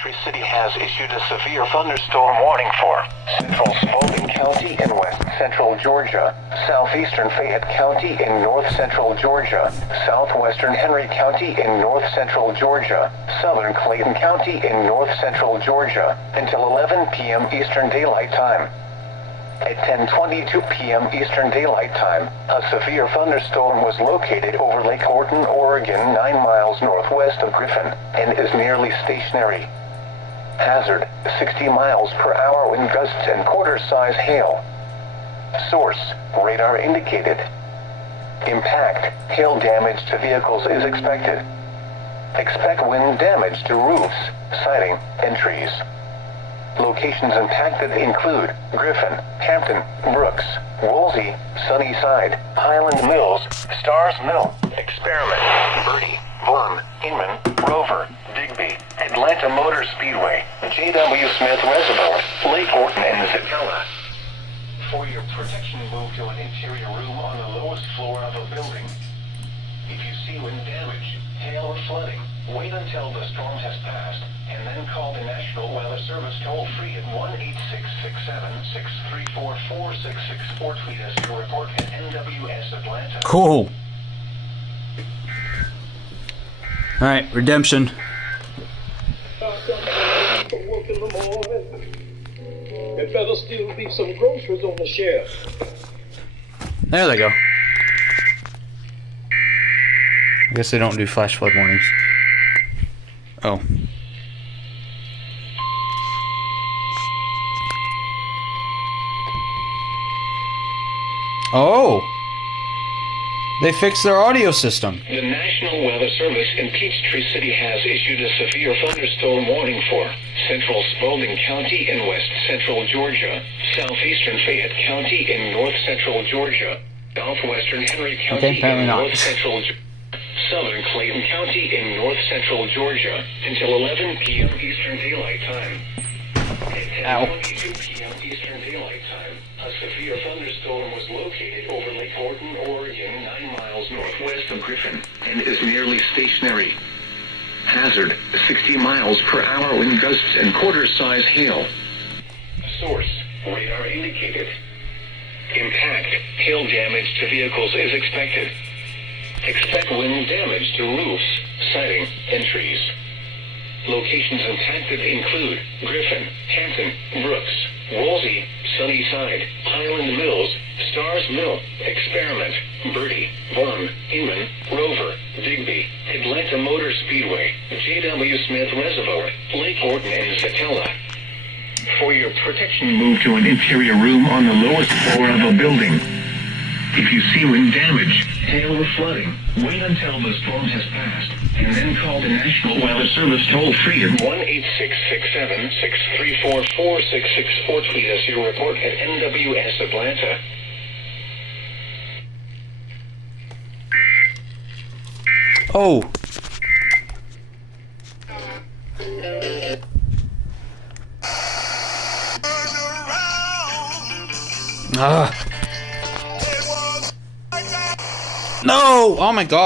Peachtree City has issued a severe thunderstorm warning for Central Spalding County in west central Georgia, southeastern Fayette County in north central Georgia, southwestern Henry County in north central Georgia, southern Clayton County in north central Georgia, until 11 p.m. Eastern Daylight Time. At 10:22 p.m. Eastern Daylight Time, a severe thunderstorm was located over Lake Horton, Oregon, 9 miles northwest of Griffin, and is nearly stationary. Hazard, 60 miles per hour wind gusts and quarter-size hail. Source, radar indicated. Impact, hail damage to vehicles is expected. Expect wind damage to roofs, siding, and trees. Locations impacted include Griffin, Hampton, Brooks, Woolsey, Sunnyside, Highland Mills, Stars Mill, Experiment, Birdie, Vaughan, Inman, Rover, Digby, Atlanta Motor Speedway, J.W. Smith Reservoir, Lake Horton, and Zatella. For your protection, move to an interior room on the lowest floor of a building. If you see wind damage, hail, or flooding, wait until the storm has passed, and then call the National Weather Service toll-free at 1-866-7-634-4664. Tweet us your report at NWS Atlanta. Cool. Alright, redemption. It better still be some groceries on the shelf. There they go. I guess they don't do flash flood warnings. Oh. Oh! They fixed their audio system. The National Weather Service in Peachtree City has issued a severe thunderstorm warning for Central Spalding County in west central Georgia, southeastern Fayette County in north central Georgia, southwestern Henry County in north central Georgia, southern Clayton County in north central Georgia, until 11 p.m. Eastern Daylight Time. At 10:22 p.m. Eastern Daylight Time, a severe thunderstorm was located over Lake Horton, Oregon, 9 miles northwest of Griffin, and is nearly stationary. Hazard, 60 miles per hour wind gusts and quarter-size hail. Source, radar indicated. Impact, hail damage to vehicles is expected. Expect wind damage to roofs, siding, and trees. Locations impacted include Griffin, Hampton, Brooks, Woolsey, Sunnyside, Highland Mills, Stars Mill, Experiment, Birdie, Vaughan, Inman, Rover, Digby, Atlanta Motor Speedway, J.W. Smith Reservoir, Lake Horton, and Zatella. For your protection, move to an interior room on the lowest floor of a building. If you see wind damage, hail, or flooding, wait until the storm has passed, and then call the National Weather Service toll-free at 1-866-7-634-4664. Tweet us your report at NWS Atlanta. Oh. Ah. No! Oh my god.